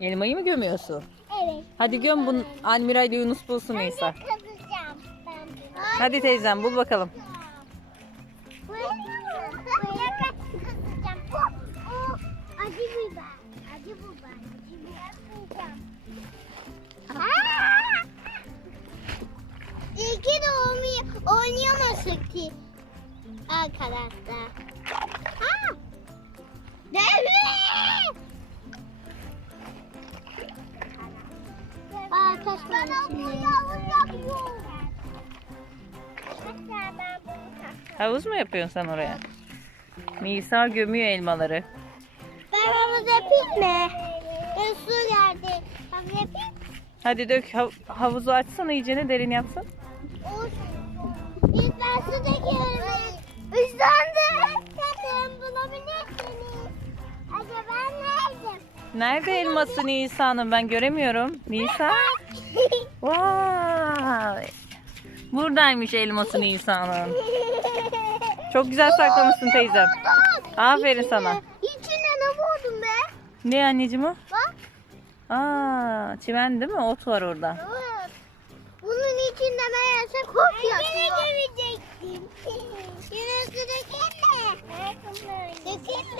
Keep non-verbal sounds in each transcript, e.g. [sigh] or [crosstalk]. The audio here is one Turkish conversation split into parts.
Elmayı mı gömüyorsun? Evet. Hadi göm bunu Almira ile Yunus bulsun Ben de kazacağım. Ben. Hadi teyzem bul bakalım. Buraya buraya kazacağım. O, o acı biber. Acı biber. Acı biber koyacağım. Aa! İyi ki de olmuyor, oynayamazsın ki arkadaşlar. Havuz mu yapıyorsun sen oraya? Nisa gömüyor elmaları. Ben havuz yapayım mı? Ben su geldi. Havuz yapayım Hadi dök hav- havuzu açsana iyicene derin yapsın. Olsun. Biz ben su döküyorum. Islandım. Kadın bulabilirsiniz. Acaba nerede? Nerede elması Nisa'nın ben göremiyorum. Nisa. [laughs] Vay. Buradaymış elması Nisa'nın. Çok güzel saklamışsın teyzem. Aferin sana. İçine ne buldun be? Ne anneciğim o? Bak. Aa, çimen değil mi? Ot var orada. Evet. Bunun içinde meğerse kurt yatıyor. Ben yine görecektim. Yine dökeyim mi?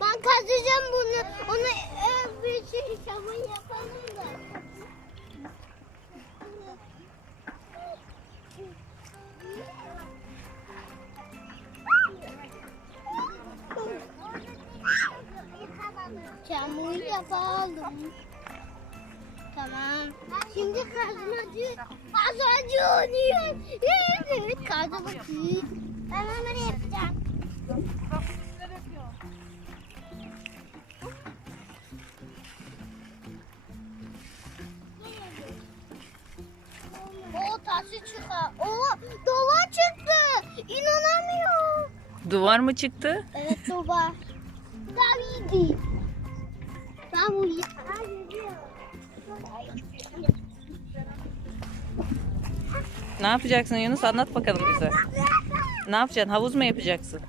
Ben kazacağım bunu. Onu e, bir şey şamı yapalım da. Çamur yapalım. Tamam. Şimdi kazmacı. Kazmacı oynuyor. Evet kazma bakayım. Ben onları yapacağım. O taşı çıkar. O dova çıktı. İnanamıyorum. Duvar mı çıktı? Evet. Tabii ki. Ben bu Ne yapacaksın Yunus? Anlat bakalım bize. Ne yapacaksın? Havuz mu yapacaksın?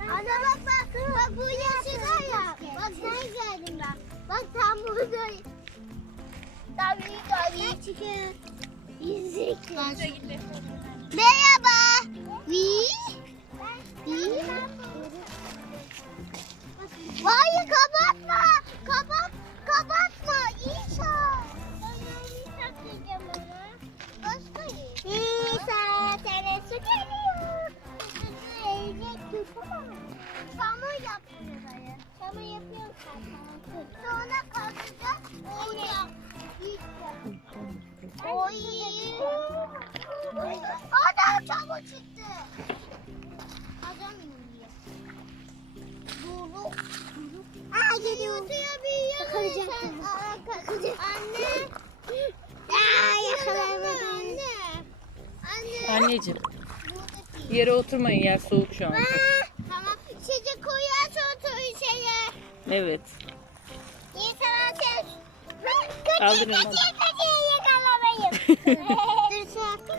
Ana bak bak. Bak bu yaşıda ya. Bak sen geldin ben. Bak tam buradayım. Tabii tabii. Çıkın. Yüzük. Merhaba. Vi. Vi. Oy. Adam çamur çıktı. Adam yiyor. Duru. Aa geliyor. Yakalayacaksın. Anne. Aa yakalayamadım. Anne. Anne. Anneciğim yere oturmayın yer soğuk şu an. Aa, Tamam. Çocuk koyarsa otur şeye. Evet. İnsan ateş. Kaldırın Kaçıyı su.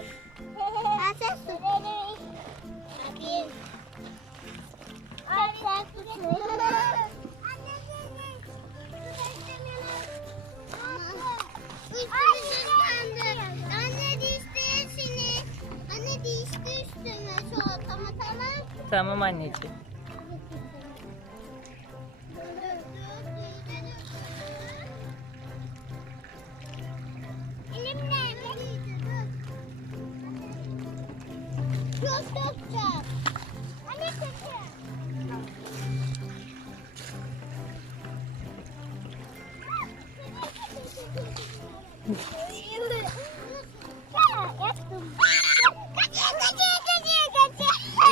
Anne dişti seni. Anne dişti üstüme şu ortama tamam. Tamam anneciğim. Anne.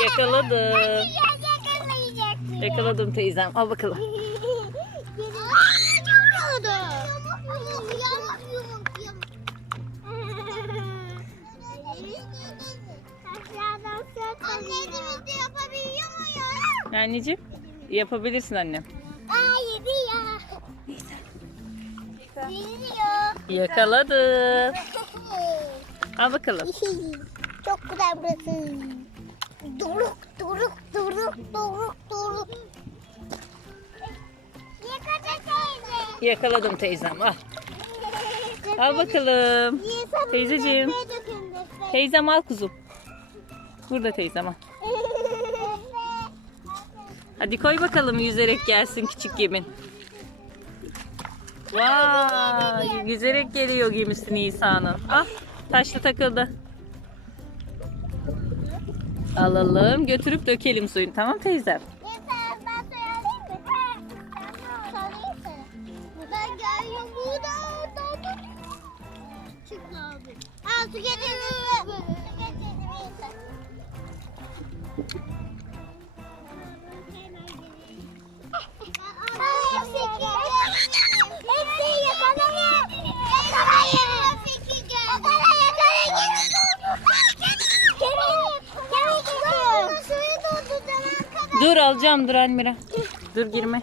Yakaladım. Yakaladım teyzem. Al bakalım. Anneciğim yapabilirsin annem. Aa yedi ya. Biliyor. Yakaladım. Al bakalım. [laughs] Çok güzel burası. Doruk, doruk, doruk, doruk, doruk. Yakala teyze. Yakaladım teyzem. Al. [laughs] Al bakalım. Teyzeciğim. Teyzem al kuzum. Burada teyzem al. Hadi koy bakalım yüzerek gelsin küçük gemin. Vay, yüzerek geliyor gemisi Nisa'nın. Ah, taşla takıldı. Alalım, götürüp dökelim suyunu. Tamam teyzem. Al su getirdim. Su getirdim. Dur alacağım, dur Almira. Dur girme.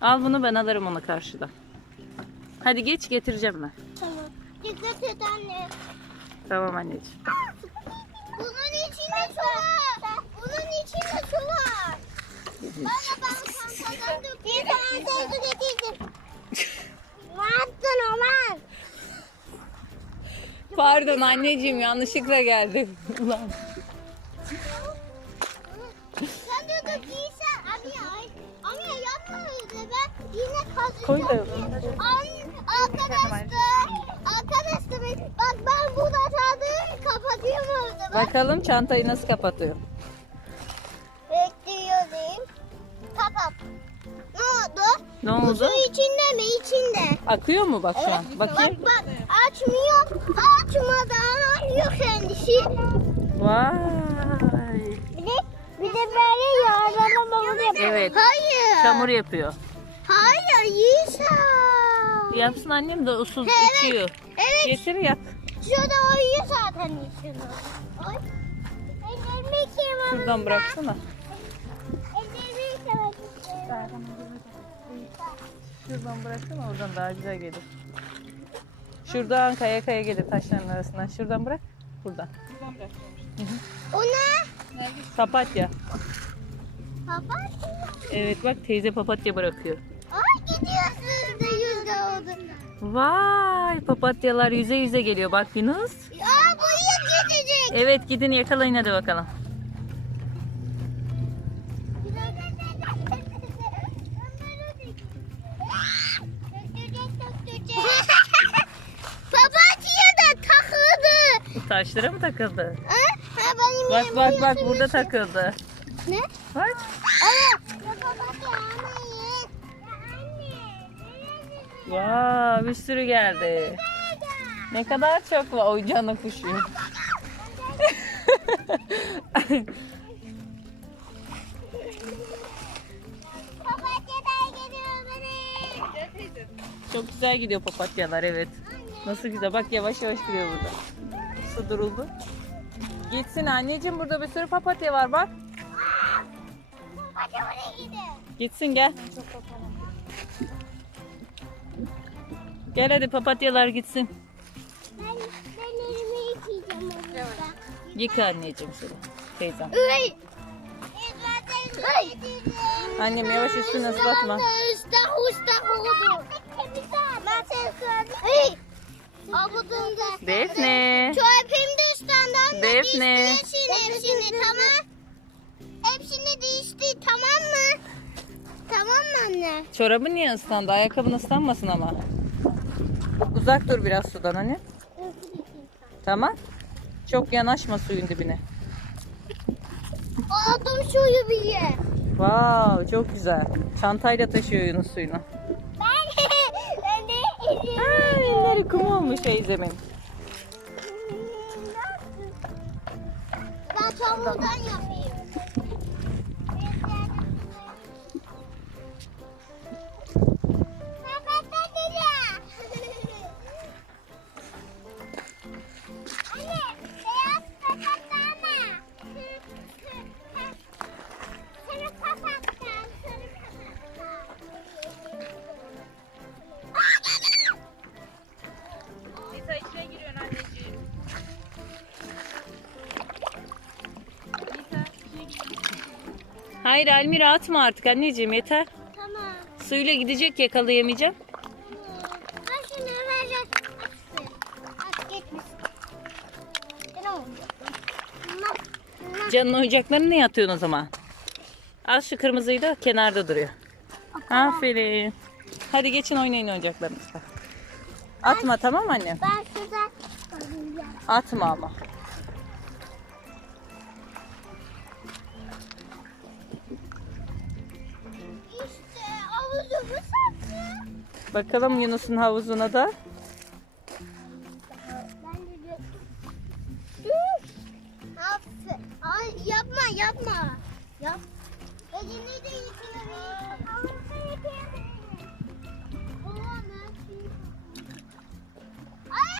Al bunu ben alırım onu karşıda. Hadi geç getireceğim ben. Tamam. Dikkat et anne. Tamam anneciğim. Bunun içinde su var. Bunun içinde su var. Bana ben kankadan döktüm. Bir tane de su getirdim. Ne yaptın Oman? Pardon anneciğim yanlışlıkla geldi. [laughs] Ulan. Koy da. Arkadaşlar. Arkadaşlar bak ben burada çaldım kapatıyorum orada. Bak. Bakalım çantayı nasıl kapatıyor. Bekliyorum. Kapat. Ne oldu? Ne Bu oldu? su içinde mi? İçinde. Akıyor mu bak şu an? Bakayım. Bak bak açmıyor. Açmadan alıyor kendisi. Vay. Bir de, bir de böyle yağlamamamız yapıyor. Evet. Hayır. Çamur yapıyor. Yapsın annem de usul Evet. içiyor. Evet. Getir yap. Şurada uyuyor zaten içinde. Ay. Ellerimi yıkayamam. Şuradan bıraksana. Ellerimi istiyorum. Şuradan bıraksana oradan daha güzel gelir. Şuradan kaya kaya gelir taşların arasından. Şuradan bırak. Buradan. O ne? Papatya. Papatya. Evet bak teyze papatya bırakıyor. Ay gidiyorsunuz da yüzde oldu. Vay papatyalar yüze yüze geliyor bak Yunus. Aa buraya gidecek. Evet gidin yakalayın hadi bakalım. [laughs] Papatya da takıldı. Taşlara mı takıldı? Ha? Ha, benim Bak bak bak burada takıldı. Ne? Bak. Ya bir sürü geldi. Ne kadar çok var kuşu. Da geliyor bana. çok güzel gidiyor papatyalar evet. Nasıl güzel bak yavaş yavaş gidiyor burada. Su duruldu. Gitsin anneciğim burada bir sürü papatya var bak. Gitsin gel. Gel hadi papatyalar gitsin. Ben, ben elimi yıkayacağım orada. Yıka anneciğim seni. Teyzem. Üy. Ay. Annem yavaş üstüne ıslatma. Ay. Defne. Çöpüm de üstünden de Defne. değiştirsin hepsini tamam. Hepsini değiştir tamam mı? Tamam mı anne? Çorabın niye ıslandı? Ayakkabın ıslanmasın ama. Uzak dur biraz sudan hani. Tamam. Çok yanaşma suyun dibine. Aldım suyu bile. Wow, çok güzel. Çantayla taşıyor Yunus suyunu. Ben, [laughs] ben de. Aa, elleri kum olmuş Eyzem'in. Ben çamurdan yapayım. Hayır Elmira atma artık anneciğim yeter. Tamam. Suyla gidecek yakalayamayacağım. Ben şunu vereceğim. At. Tamam. Bunlar, bunlar. Canın oyuncaklarını ne atıyorsun o zaman? Al şu kırmızıyı da kenarda duruyor. Aferin. Hadi geçin oynayın oyuncaklarınızla. Atma tamam mı annem? Ben şurada. Atma ama. Bakalım Yunus'un havuzuna da.